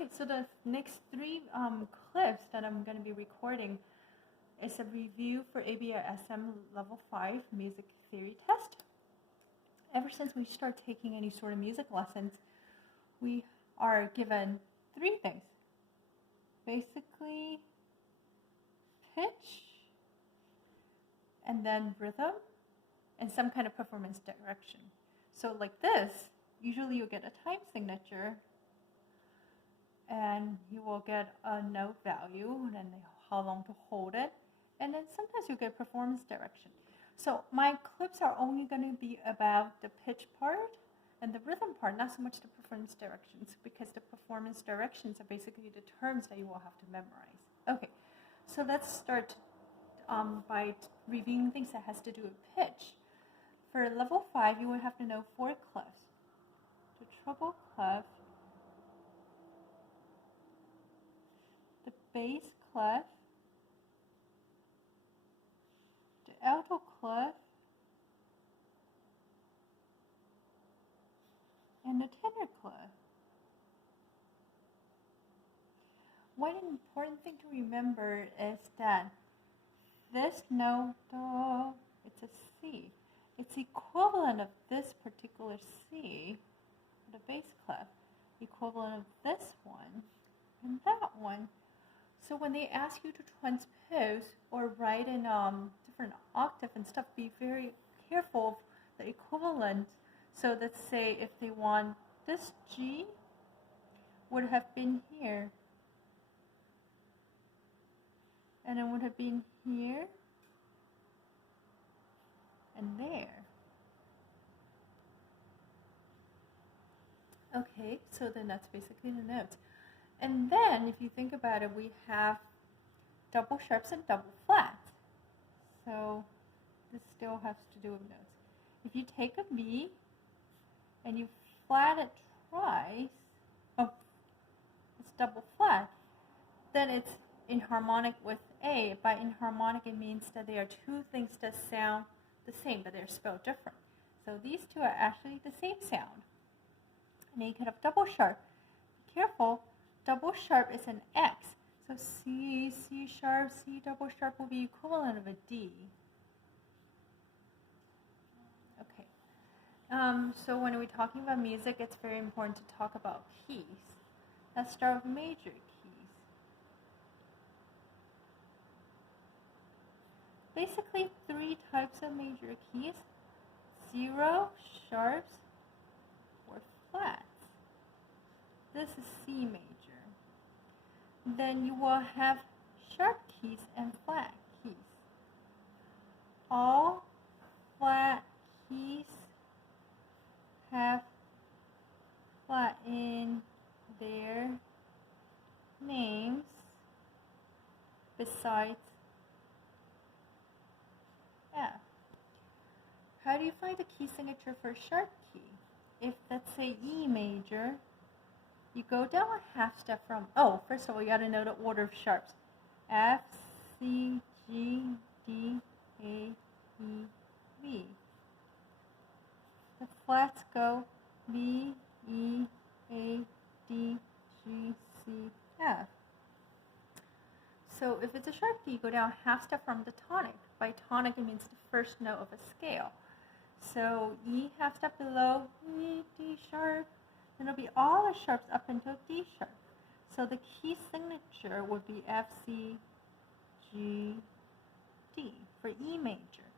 Okay, so the next three clips that I'm going to be recording is a review for ABRAM Level 5 Music Theory Test. Ever since we start taking any sort of music lessons, we are given three things. Basically, pitch, and then rhythm, and some kind of performance direction. So like this, usually you'll get a time signature, and you will get a note value, and then how long to hold it, and then sometimes you'll get performance direction. So my clips are only going to be about the pitch part and the rhythm part, not so much the performance directions, because the performance directions are basically the terms that you will have to memorize. Okay, so let's start by reviewing things that has to do with pitch. For level 5, you will have to know 4 clefs. The treble clef, the bass clef, the alto clef, and the tenor clef. One important thing to remember is that this note, do, it's a C. It's equivalent of this particular C, the bass clef, equivalent of this one and that one. So when they ask you to transpose or write in different octave and stuff, be very careful of the equivalent. So let's say if they want this G would have been here, and it would have been here and there. Okay, so then that's basically the notes. And then if you think about it, we have double sharps and double flats. So this still has to do with notes. If you take a B and you flat it twice, oh, it's double flat, then it's inharmonic with A. By inharmonic, it means that there are two things that sound the same, but they're spelled different. So these two are actually the same sound. And then you could have double sharp. Be careful, double sharp is an X. So C, C sharp, C double sharp will be equivalent of a D. Okay. So when we're talking about music, it's very important to talk about keys. Let's start with major keys. Basically, 3 types of major keys: 0, sharps, or flats. This is C major. Then you will have sharp keys and flat keys. All flat keys have flat in their names besides F. How do you find the key signature for a sharp key? If, let's say, E major, you go down a half step from, first of all, you got to know the order of sharps. F, C, G, D, A, E, V. The flats go B, E, A, D, G, C, F. So if it's a sharp key, you go down half step from the tonic. By tonic, it means the first note of a scale. So E half step below, E, D sharp, then it'll be all the sharps up until D sharp. So the key signature would be F, C, G, D for E major.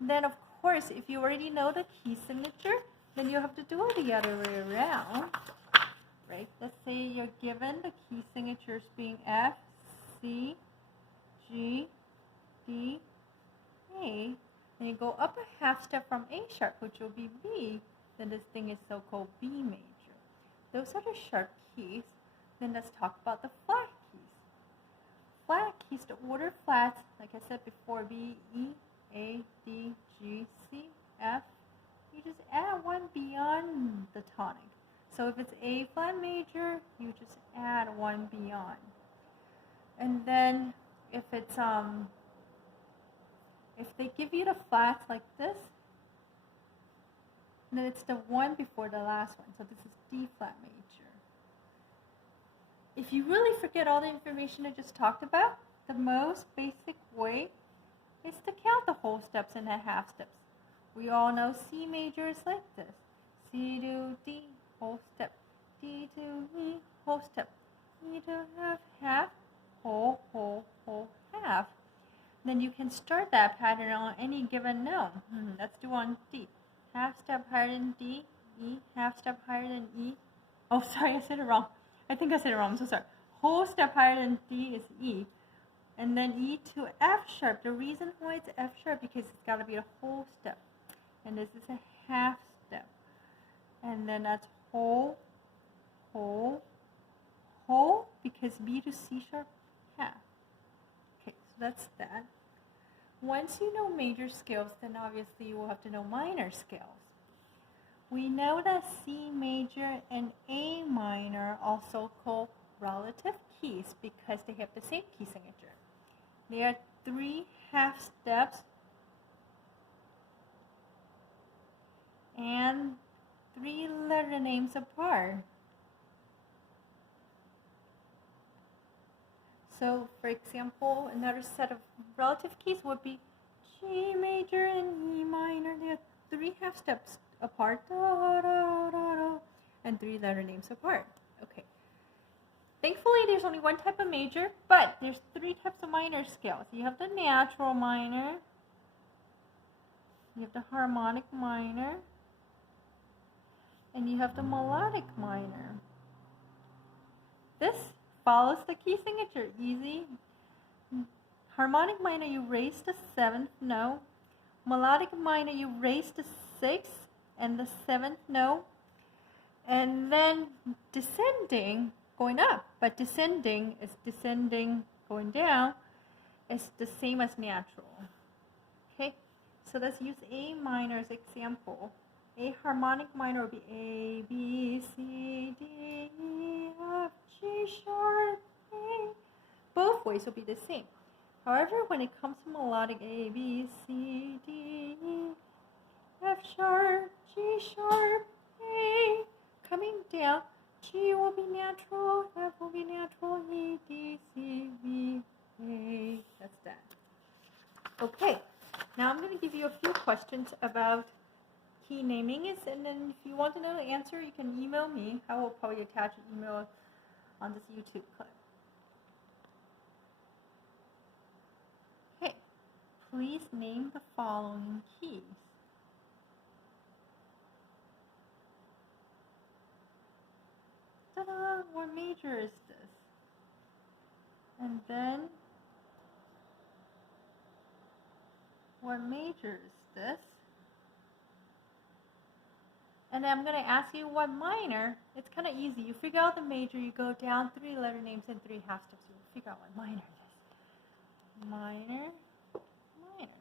Then of course, if you already know the key signature, then you have to do it the other way around, right? Let's say you're given the key signatures being F, C, G, D, A, and you go up a half step from A sharp, which will be B, then this thing is so-called B major. Those are the sharp keys. Then let's talk about the flat keys. Flat keys, the order flats, like I said before, B, E, A, D, G, C, F. You just add one beyond the tonic. So if it's A flat major, you just add one beyond. And then if it's if they give you the flats like this, then it's the one before the last one. So this is D flat major. if you really forget all the information I just talked about, the most basic way is to count the whole steps and the half steps. We all know C major is like this. C to D, whole step. D to E, whole step. E to half, half, whole, half. Then you can start that pattern on any given note. Let's do on D. Half step higher than D, E, half step higher than E. Oh, sorry, I said it wrong. I think I said it wrong, I'm so sorry. Whole step higher than D is E. And then E to F sharp. The reason why it's F sharp because it's got to be a whole step. And this is a half step. And then that's whole, because B to C sharp, half. Okay, so that's that. Once you know major scales, then obviously you will have to know minor scales. We know that C major and A minor are also called relative keys because they have the same key signature. They are 3 half steps and 3 letter names apart. So, for example, another set of relative keys would be G major and E minor. They are 3 half steps apart, and 3 letter names apart. Okay. Thankfully, there's only one type of major, but there's 3 types of minor scales. You have the natural minor, you have the harmonic minor, and you have the melodic minor. This follows the key signature, easy. Harmonic minor, you raise the 7th note. Melodic minor, you raise the 6th and the 7th note. And then descending, going up, but descending is descending, going down, is the same as natural. Okay, so let's use A minor as example. A harmonic minor will be A, B, C, D, E, F, G sharp, A. Both ways will be the same. However, when it comes to melodic A, B, C, D, E, F sharp, G sharp, A, coming down, G will be natural, F will be natural, E, D, C, B, A. That's that. Okay, now I'm going to give you a few questions about key naming is, and then if you want to know the answer, you can email me. I will probably attach an email on this YouTube clip. Okay, please name the following keys. Ta-da! What major is this? And then, what major is this? And then I'm going to ask you what minor. It's kind of easy. You figure out the major, you go down 3 letter names and 3 half steps. You figure out what minor it is. Minor.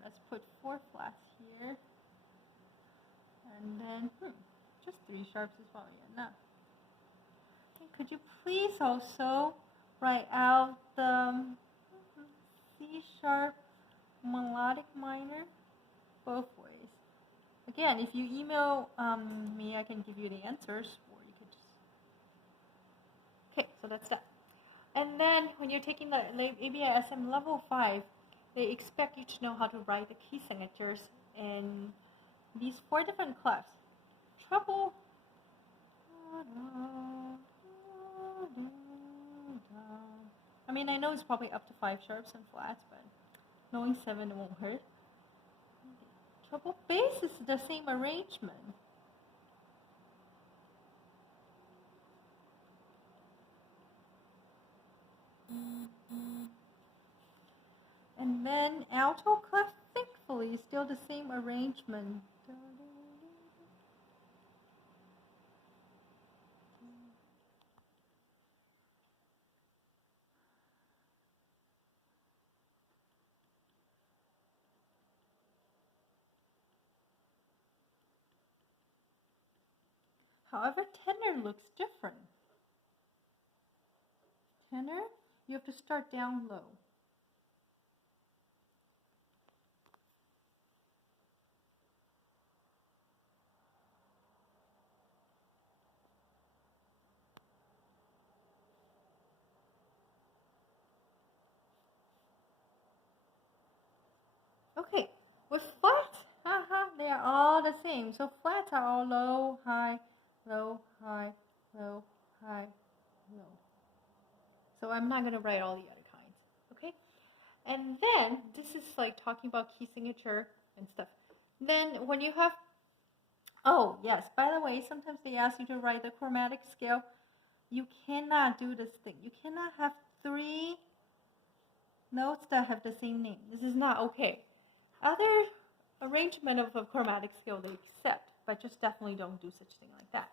Let's put 4 flats here. And then, just 3 sharps is probably enough. Okay, could you please also write out the C sharp melodic minor both ways? Again, if you email me, I can give you the answers, or you could just... Okay, so that's that. And then when you're taking the ABRAM level 5, they expect you to know how to write the key signatures in these 4 different clefs. Treble, I mean, I know it's probably up to 5 sharps and flats, but knowing 7 won't hurt. Treble bass is the same arrangement. And then alto clef, thankfully, is still the same arrangement. However, tenor looks different. Tenor, you have to start down low. With flats, they are all the same. So flats are all low, high, low, high, low, high, low. So I'm not going to write all the other kinds, okay? And then, this is like talking about key signature and stuff. Then when you have, oh yes, by the way, sometimes they ask you to write the chromatic scale. You cannot do this thing. You cannot have 3 notes that have the same name. This is not okay. Other arrangement of a chromatic scale they accept, but just definitely don't do such thing like that.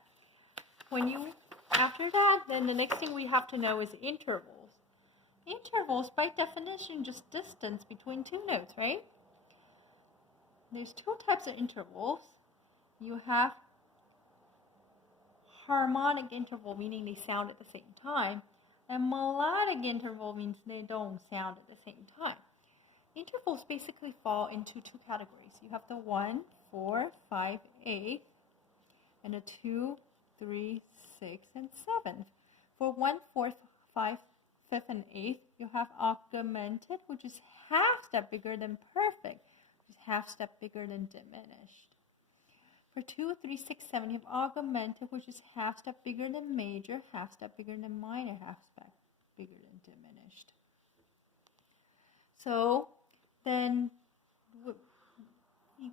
When you, after that, then the next thing we have to know is intervals. Intervals, by definition, just distance between 2 notes, right? There's 2 types of intervals. You have harmonic interval, meaning they sound at the same time, and melodic interval means they don't sound at the same time. Intervals basically fall into 2 categories. You have the 1, 4, 5, 8, and the 2, 3, 6, and 7. For 1, 4, 5, 5th, and 8th, you have augmented, which is half step bigger than perfect, which is half step bigger than diminished. For 2, 3, 6, 7, you have augmented, which is half step bigger than major, half step bigger than minor, half step bigger than diminished. So then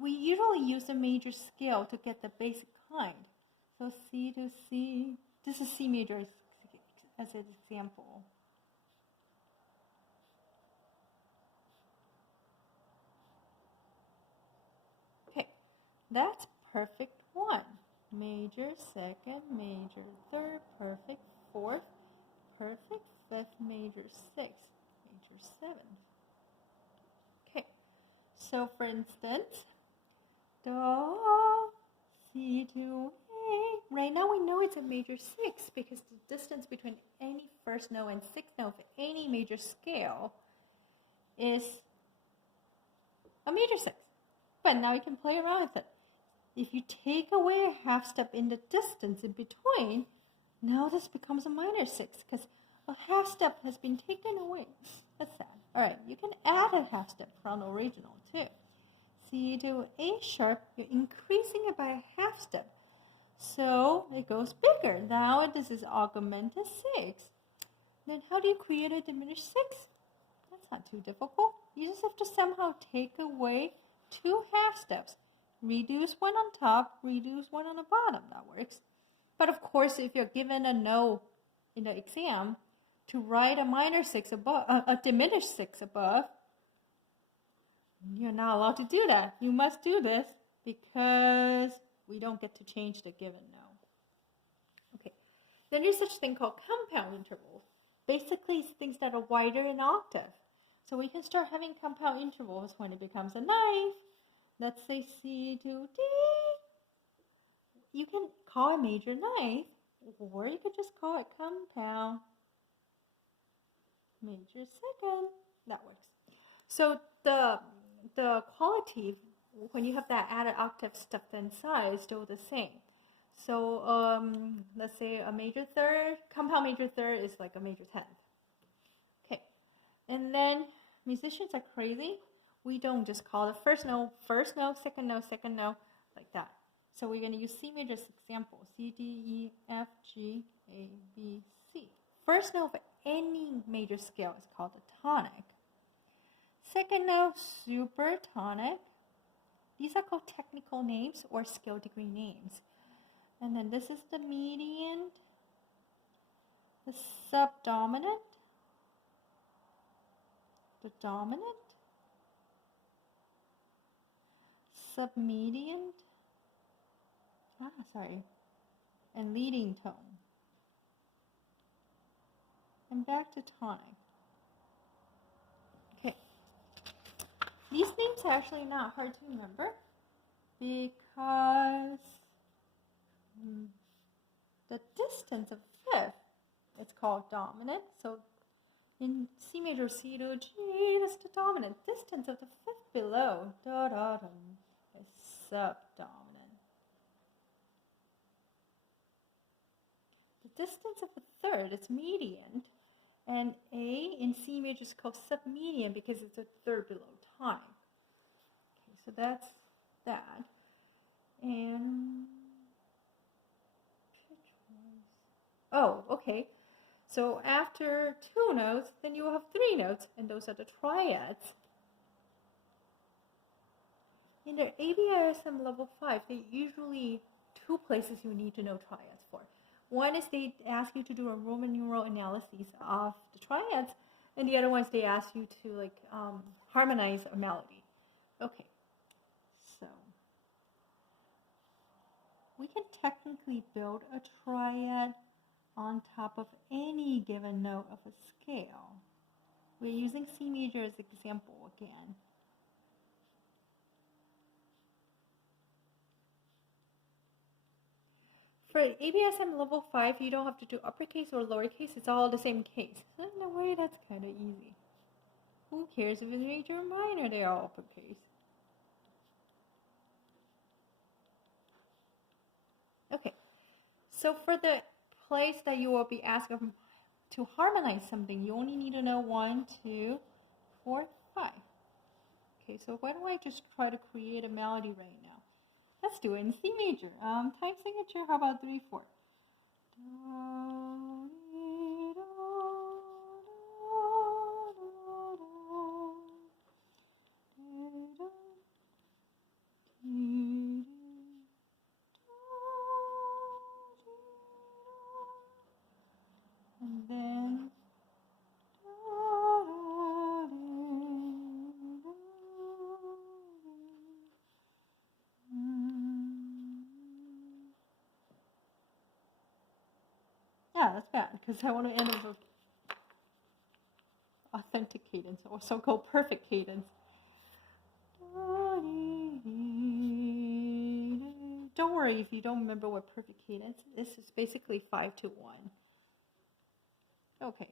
we usually use the major scale to get the basic kind. So C to C, this is C major as an example. Okay, that's perfect 1. Major 2nd, major 3rd, perfect 4th, perfect 5th, major 6th, major 7th. Okay, so for instance, Do, C to A. Right now we know it's a major 6 because the distance between any first note and 6th note of any major scale is a major 6. But now you can play around with it. If you take away a half step in the distance in between, now this becomes a minor 6 because a half step has been taken away. That's sad. Alright, you can add a half step from the original too. C to A sharp, you're increasing it by a half step. So it goes bigger. Now this is augmented 6. Then how do you create a diminished 6? That's not too difficult. You just have to somehow take away 2 half steps. Reduce 1 on top, reduce 1 on the bottom. That works. But of course, if you're given a no in the exam to write a minor 6 above, a diminished 6 above, you're not allowed to do that. You must do this because we don't get to change the given no. Okay. Then there's such thing called compound intervals. Basically, it's things that are wider in octave. So we can start having compound intervals when it becomes a knife. Let's say C to D. You can call it major ninth, or you could just call it compound major second. That works. So the quality, when you have that added octave stuff inside, is still the same. So let's say a major third, compound major third is like a major 10th. Okay, and then musicians are crazy. We don't just call the first note, second note, like that. So we're going to use C major as example. C, D, E, F, G, A, B, C. First note of any major scale is called a tonic. Second note, supertonic. These are called technical names or scale degree names. And then this is the median, the subdominant, the dominant, submedian, and leading tone. And back to tonic. Okay. These names are actually not hard to remember because the distance of fifth is called dominant. So in C major, C to G, that's the dominant. Distance of the fifth below, is subdominant. The distance of the third is median, and A in C major is called submedian because it's a third below tonic. Okay, So that's that. And oh, okay. So after 2 notes, then you will have 3 notes, and those are the triads. In the ABRAM level 5, they usually 2 places you need to know triads for. One is they ask you to do a Roman numeral analysis of the triads, and the other ones they ask you to harmonize a melody. Okay, so we can technically build a triad on top of any given note of a scale. We're using C major as an example again. For ABRAM level 5, you don't have to do uppercase or lowercase. It's all the same case. So in a way, that's kind of easy. Who cares if it's major or minor? They're all uppercase. Okay. So for the place that you will be asked to harmonize something, you only need to know 1, 2, 4, 5. Okay, so why don't I just try to create a melody right now? Let's do it in C major. Time signature, how about 3, 4? And then yeah, that's bad because I want to end with authentic cadence or so-called perfect cadence. Don't worry if you don't remember what perfect cadence is. This is basically 5 to 1. Okay.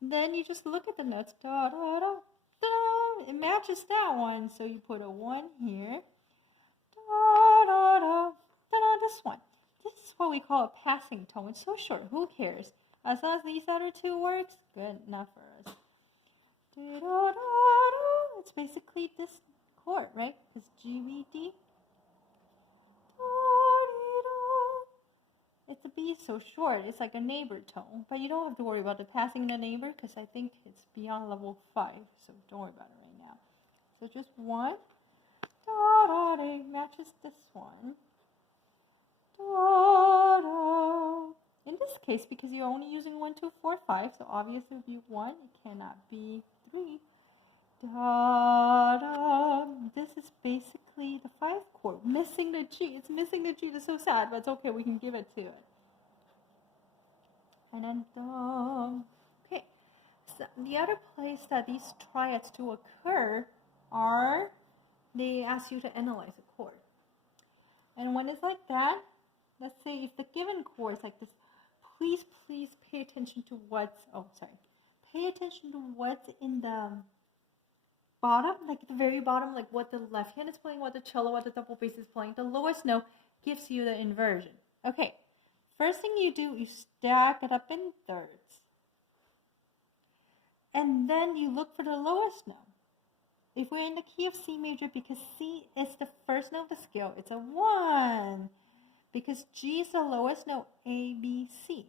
Then you just look at the notes. Da, da, da, da. It matches that one, so you put a 1 here. Da, da, da, da, da, this one. This is what we call a passing tone. It's so short. Who cares? As long as these other 2 works, good enough for us. Da, da, da, da. It's basically this chord, right? It's G, B, D. It's a B so short, it's like a neighbor tone, but you don't have to worry about the passing the neighbor because I think it's beyond level 5, so don't worry about it right now. So just 1, da, da, da, matches this one. Da, da. In this case, because you're only using 1, 2, 4, 5, so obviously it would be 1, it cannot be 3. Da, da. This is basically the 5 chord, missing the G. It's missing the G. That's so sad, but it's okay. We can give it to it. And then da. Okay. So the other place that these triads do occur are they ask you to analyze a chord. And when it's like that, let's say if the given chord is like this, please pay attention to pay attention to what's in the bottom, like the very bottom, like what the left hand is playing, what the cello, what the double bass is playing. The lowest note gives you the inversion. Okay, first thing you do, you stack it up in thirds. And then you look for the lowest note. If we're in the key of C major, because C is the first note of the scale, it's a 1. Because G is the lowest note, A, B, C.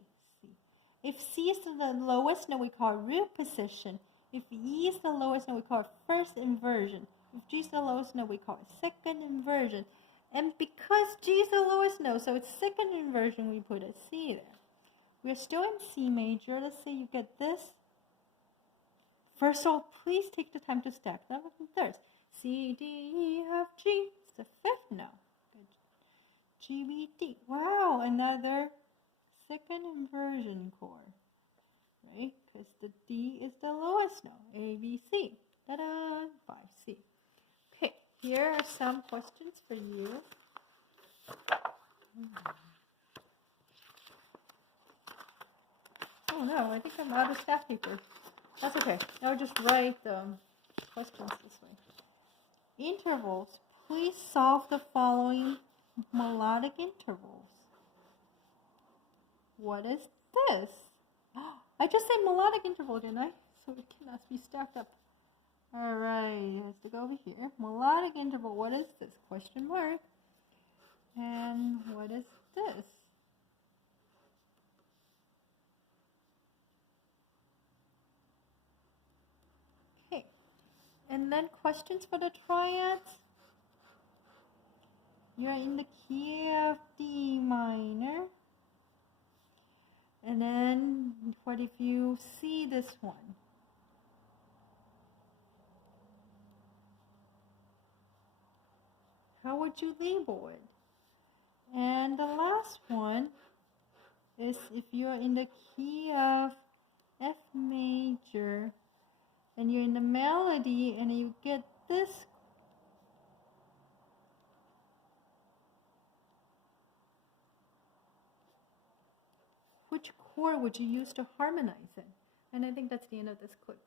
If C is the lowest note, we call it root position. If E is the lowest note, we call it first inversion. If G is the lowest note, we call it second inversion. And because G is the lowest note, so it's second inversion, we put a C there. We're still in C major. Let's say you get this. First of all, please take the time to stack them up in thirds. C, D, E, F, G. It's the 5th note. G, B, D. Wow, another second inversion chord. Right? Because the D is the lowest note. A, B, C. Ta-da! 5, C. Okay, here are some questions for you. Oh no, I think I'm out of staff paper. That's okay. I'll just write the questions this way. Intervals. Please solve the following melodic intervals. What is this? I just said melodic interval, didn't I? So it cannot be stacked up. Alright, it has to go over here. Melodic interval, what is this? Question mark. And what is this? Okay, and then questions for the triads. You are in the key of D minor. And then what if you see this one? How would you label it? And the last one is if you're in the key of F major and you're in the melody and you get this, which chord would you use to harmonize it? And I think that's the end of this clip.